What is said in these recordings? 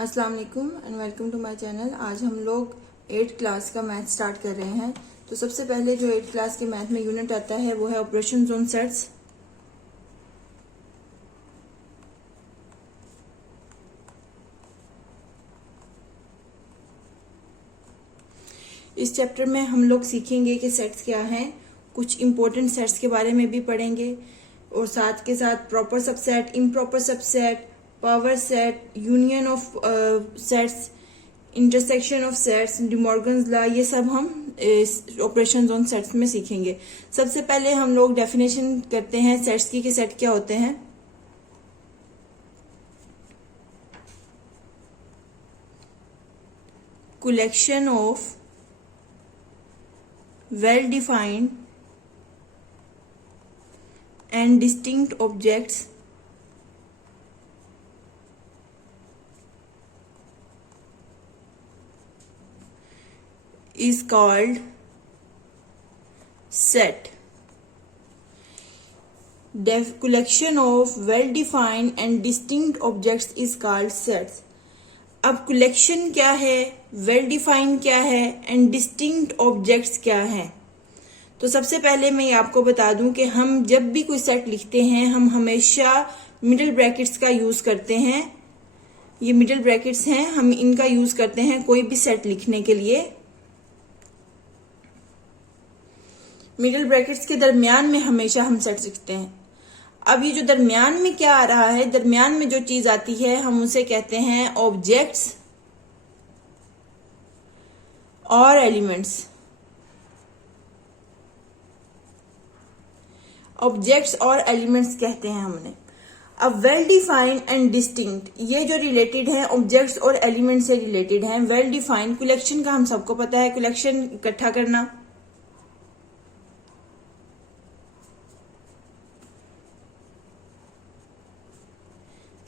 अस्सलाम वालेकुम and welcome to my channel. आज हम लोग 8th क्लास का मैथ स्टार्ट कर रहे हैं। तो सबसे पहले जो 8th क्लास के मैथ में यूनिट आता है वो है ऑपरेशंस ऑन सेट्स। इस चैप्टर में हम लोग सीखेंगे कि सेट्स क्या हैं, कुछ इंपॉर्टेंट सेट्स के बारे में भी पढ़ेंगे और साथ के साथ proper subset, improper subset, power set, union of sets, intersection of sets, De Morgan's law, ये सब हम ऑपरेशंस ऑन सेट्स में सीखेंगे। सबसे पहले हम लोग डेफिनेशन करते हैं सेट्स की कि सेट क्या होते हैं। Collection of well defined and distinct objects is called set. Collection of well defined and distinct objects is called sets. अब कलेक्शन क्या है, वेल डिफाइन क्या है एंड डिस्टिंक्ट ऑब्जेक्ट्स क्या है। तो सबसे पहले मैं आपको बता दूं कि हम जब भी कोई सेट लिखते हैं हम हमेशा मिडिल ब्रैकेट्स का यूज करते हैं। ये मिडिल ब्रैकेट्स हैं, हम इनका यूज करते हैं कोई भी सेट लिखने के लिए। मिडिल ब्रैकेट्स के दरमियान में हमेशा हम सेट लिखते हैं। अब ये जो दरमियान में क्या आ रहा है, दरमियान में जो चीज आती है हम उसे कहते हैं ऑब्जेक्ट्स और एलिमेंट्स। ऑब्जेक्ट्स और एलिमेंट्स कहते हैं हमने। अब वेल डिफाइंड एंड डिस्टिंक्ट, ये जो रिलेटेड है ऑब्जेक्ट्स और एलिमेंट से रिलेटेड है। वेल डिफाइंड कलेक्शन का हम सबको पता है, कलेक्शन इकट्ठा करना।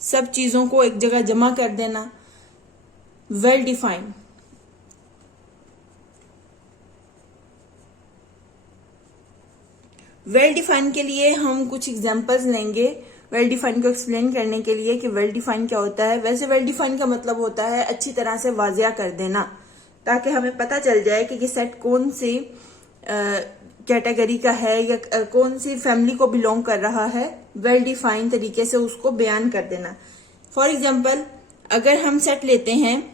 सब चीजों को एक जगह जमा कर देना, वेल डिफाइंड। वेल डिफाइन के लिए हम कुछ एग्जांपल्स लेंगे वेल डिफाइन को एक्सप्लेन करने के लिए कि वेल डिफाइन क्या होता है। वैसे वेल डिफाइन का मतलब होता है अच्छी तरह से वाजिया कर देना, ताकि हमें पता चल जाए कि ये सेट कौन सी कैटेगरी का है या कौन सी फैमिली को बिलोंग कर रहा है। वेल डिफाइन तरीके से उसको बयान कर देना। फॉर एग्जाम्पल, अगर हम सेट लेते हैं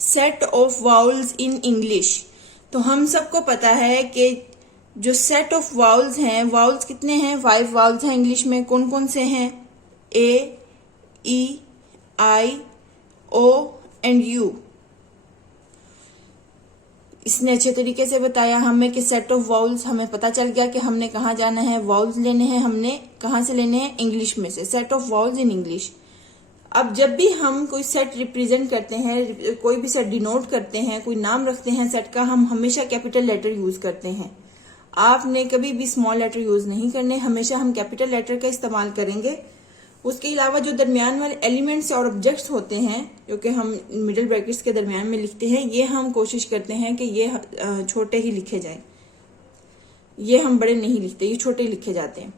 set of vowels in English, तो हम सबको पता है कि जो सेट ऑफ वाउल्स हैं, वाउल्स कितने हैं, 5 वाउल्स हैं इंग्लिश में। कौन कौन से हैं? ए, ई, आई, ओ एंड यू। इसने अच्छे तरीके से बताया हमें कि सेट ऑफ वाउल्स, हमें पता चल गया कि हमने कहाँ जाना है। वाउल्स लेने हैं, हमने कहाँ से लेने हैं? इंग्लिश में से। Set of vowels in English. अब जब भी हम कोई सेट रिप्रेजेंट करते हैं, कोई भी सेट डिनोट करते हैं, कोई नाम रखते हैं सेट का, हम हमेशा कैपिटल लेटर यूज करते हैं। आपने कभी भी स्मॉल लेटर यूज नहीं करने, हमेशा हम कैपिटल लेटर का इस्तेमाल करेंगे। उसके अलावा जो दरमियान वाले एलिमेंट्स और ऑब्जेक्ट्स होते हैं जो कि हम मिडिल ब्रैकेट्स के दरमियान में लिखते हैं, ये हम कोशिश करते हैं कि ये छोटे ही लिखे जाएं। ये हम बड़े नहीं लिखते, ये छोटे लिखे जाते हैं।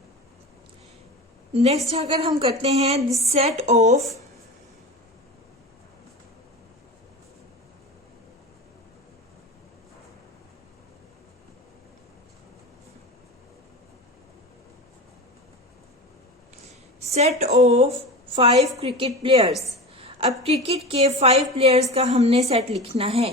नेक्स्ट अगर हम करते हैं the set of set of 5 cricket players. अब क्रिकेट के 5 प्लेयर्स का हमने सेट लिखना है।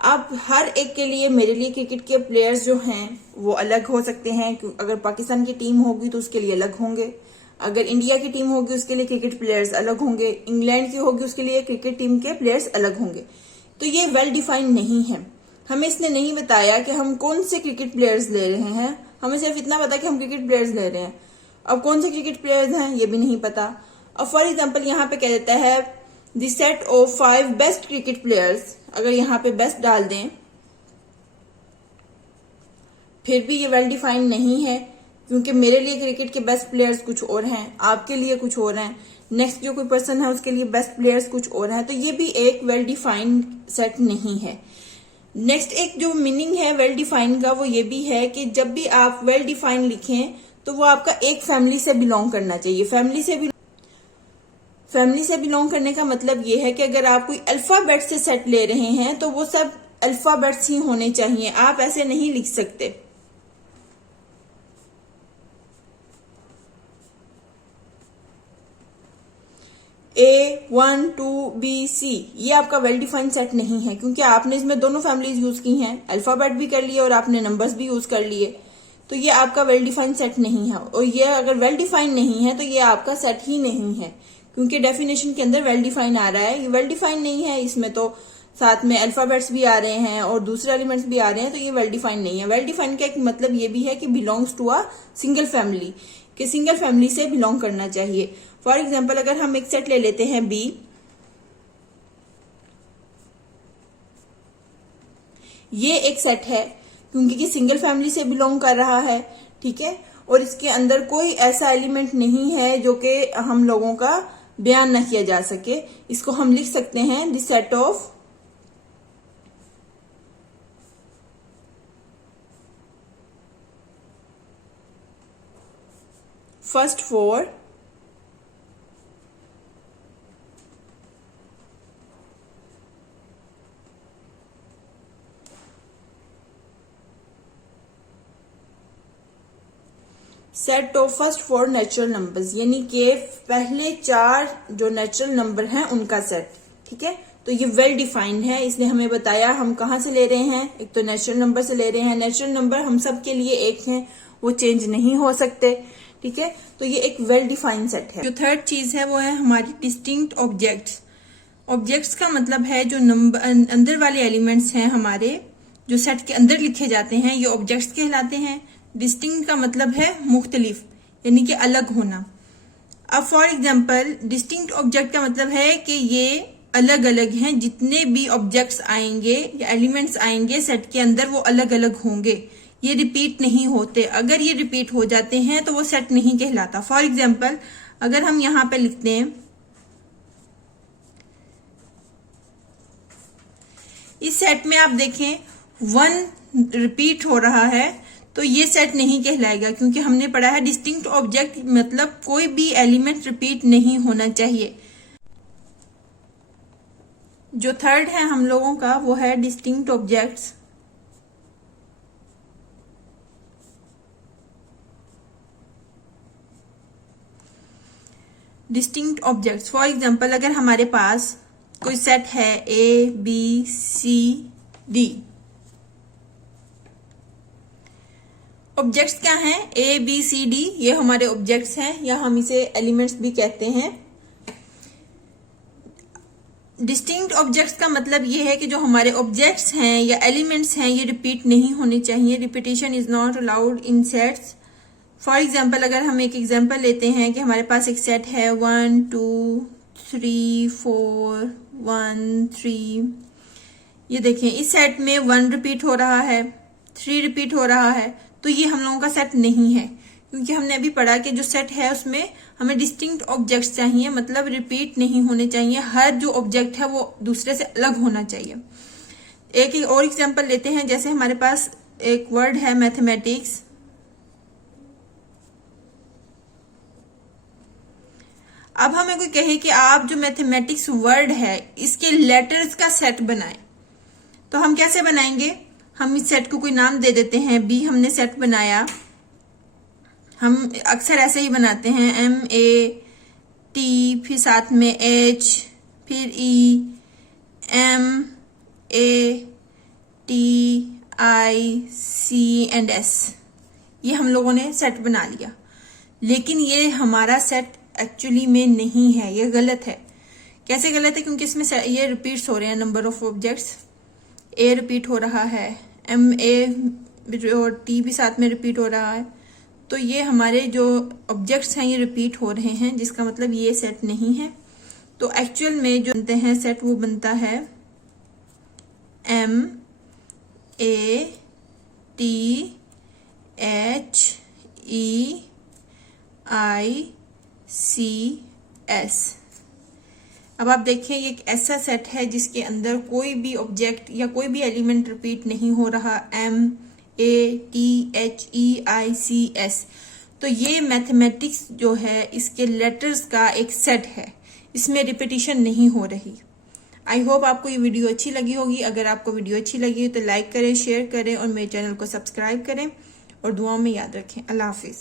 अब हर एक के लिए, मेरे लिए क्रिकेट के प्लेयर्स जो हैं वो अलग हो सकते हैं। अगर पाकिस्तान की टीम होगी तो उसके लिए अलग होंगे, अगर इंडिया की टीम होगी उसके लिए क्रिकेट प्लेयर्स अलग होंगे, इंग्लैंड की होगी उसके लिए क्रिकेट टीम के प्लेयर्स अलग होंगे। तो ये वेल डिफाइंड नहीं है। हमें इसने नहीं बताया कि हम कौन से क्रिकेट प्लेयर्स ले रहे हैं, हमें सिर्फ इतना पता कि हम क्रिकेट प्लेयर्स ले रहे हैं। अब कौन से क्रिकेट प्लेयर्स हैं ये भी नहीं पता। अब फॉर एग्जाम्पल यहाँ पे कह देता है the set of 5 best cricket players. अगर यहाँ पे बेस्ट डाल दें फिर भी ये वेल डिफाइंड नहीं है, क्योंकि मेरे लिए क्रिकेट के बेस्ट प्लेयर्स कुछ और हैं, आपके लिए कुछ और हैं, नेक्स्ट जो कोई पर्सन है उसके लिए बेस्ट प्लेयर्स कुछ और हैं, तो ये भी एक वेल डिफाइंड सेट नहीं है। नेक्स्ट एक जो मीनिंग है वेल डिफाइन का वो ये भी है कि जब भी आप वेल डिफाइन लिखें तो वो आपका एक फैमिली से बिलोंग करना चाहिए। फैमिली से बिलोंग करने का मतलब ये है कि अगर आप कोई अल्फाबेट से सेट ले रहे हैं तो वो सब अल्फाबेट्स ही होने चाहिए, आप ऐसे नहीं लिख सकते। A1 2 B C ये आपका वेल डिफाइंड सेट नहीं है, क्योंकि आपने इसमें दोनों फैमिलीज यूज की हैं, अल्फाबेट भी कर लिए और आपने नंबर्स भी यूज कर लिए, तो ये आपका वेल डिफाइंड सेट नहीं है। और ये अगर वेल डिफाइंड नहीं है तो ये आपका सेट ही नहीं है, क्योंकि डेफिनेशन के अंदर वेल डिफाइंड आ रहा है, ये वेल डिफाइंड नहीं है। इसमें तो साथ में अल्फाबेट्स भी आ रहे हैं और दूसरे एलिमेंट्स भी आ रहे हैं, तो ये वेल डिफाइंड नहीं है। वेल डिफाइंड का एक मतलब ये भी है कि belongs to a single family, कि सिंगल फैमिली से बिलोंग करना चाहिए। फॉर एग्जाम्पल अगर हम एक सेट ले लेते हैं बी, ये एक सेट है क्योंकि ये सिंगल फैमिली से बिलोंग कर रहा है, ठीक है, और इसके अंदर कोई ऐसा एलिमेंट नहीं है जो कि हम लोगों का बयान ना किया जा सके। इसको हम लिख सकते हैं the set of first four set of first four natural numbers, यानी कि पहले चार जो नेचुरल नंबर हैं उनका सेट, ठीक है। तो ये वेल डिफाइंड है, इसने हमें बताया हम कहाँ से ले रहे हैं। एक तो नेचुरल नंबर से ले रहे हैं, नेचुरल नंबर हम सब के लिए एक हैं, वो चेंज नहीं हो सकते, ठीक है। तो ये एक वेल डिफाइंड सेट है। जो थर्ड चीज है वो है हमारी डिस्टिंक्ट ऑब्जेक्ट्स। ऑब्जेक्ट्स का मतलब है जो नंबर अंदर वाले एलिमेंट्स हैं हमारे, जो सेट के अंदर लिखे जाते हैं, ये ऑब्जेक्ट्स कहलाते हैं। डिस्टिंक्ट का मतलब है मुख्तलिफ, यानी कि अलग होना। अब फॉर एग्जाम्पल डिस्टिंक्ट ऑब्जेक्ट का मतलब है कि ये अलग अलग हैं, जितने भी ऑब्जेक्ट्स आएंगे या एलिमेंट्स आएंगे सेट के अंदर वो अलग अलग होंगे, ये रिपीट नहीं होते। अगर ये रिपीट हो जाते हैं तो वो सेट नहीं कहलाता। फॉर एग्जाम्पल अगर हम यहां पे लिखते हैं, इस सेट में आप देखें 1 रिपीट हो रहा है, तो ये सेट नहीं कहलाएगा, क्योंकि हमने पढ़ा है डिस्टिंक्ट ऑब्जेक्ट मतलब कोई भी एलिमेंट रिपीट नहीं होना चाहिए। जो थर्ड है हम लोगों का वो है distinct objects. Distinct objects for example अगर हमारे पास कोई सेट है ABCD, ऑब्जेक्ट्स क्या हैं? ABCD ये हमारे ऑब्जेक्ट्स हैं, या हम इसे एलिमेंट्स भी कहते हैं। डिस्टिंक्ट ऑब्जेक्ट्स का मतलब ये है कि जो हमारे ऑब्जेक्ट्स हैं या एलिमेंट्स हैं ये रिपीट नहीं होने चाहिए। Repetition is not allowed in sets. For example अगर हम एक एग्जाम्पल लेते हैं कि हमारे पास एक सेट है 1 2 3 4 1 3, ये देखें इस सेट में 1 रिपीट हो रहा है, 3 रिपीट हो रहा है, तो ये हम लोगों का सेट नहीं है, क्योंकि हमने अभी पढ़ा कि जो सेट है उसमें हमें डिस्टिंक्ट ऑब्जेक्ट्स चाहिए, मतलब रिपीट नहीं होने चाहिए, हर जो ऑब्जेक्ट है वो दूसरे से अलग होना चाहिए। एक और एग्जांपल लेते हैं, जैसे हमारे पास एक वर्ड है मैथमेटिक्स। अब हमें कोई कहे कि आप जो मैथमेटिक्स वर्ड है इसके लेटर्स का सेट बनाएं, तो हम कैसे बनाएंगे? हम इस सेट को कोई नाम दे देते हैं, बी हमने सेट बनाया, हम अक्सर ऐसे ही बनाते हैं MAT, फिर साथ में H, फिर EMATIC एंड S, ये हम लोगों ने सेट बना लिया। लेकिन ये हमारा सेट एक्चुअली में नहीं है, ये गलत है। कैसे गलत है? क्योंकि इसमें ये रिपीट्स हो रहे हैं, number of objects, A repeat हो रहा है, MA और T भी साथ में रिपीट हो रहा है, तो ये हमारे जो ऑब्जेक्ट्स हैं ये रिपीट हो रहे हैं, जिसका मतलब ये सेट नहीं है। तो एक्चुअल में जो बनते हैं सेट वो बनता है MATHEICS। अब आप देखिए ये एक ऐसा सेट है जिसके अंदर कोई भी ऑब्जेक्ट या कोई भी एलिमेंट रिपीट नहीं हो रहा। MATHEICS, तो ये मैथमेटिक्स जो है इसके लेटर्स का एक सेट है, इसमें रिपीटिशन नहीं हो रही। आई होप आपको ये वीडियो अच्छी लगी होगी। अगर आपको वीडियो अच्छी लगी तो लाइक करें, शेयर करें और मेरे चैनल को सब्सक्राइब करें और दुआओं में याद रखें। अल्लाह हाफिज।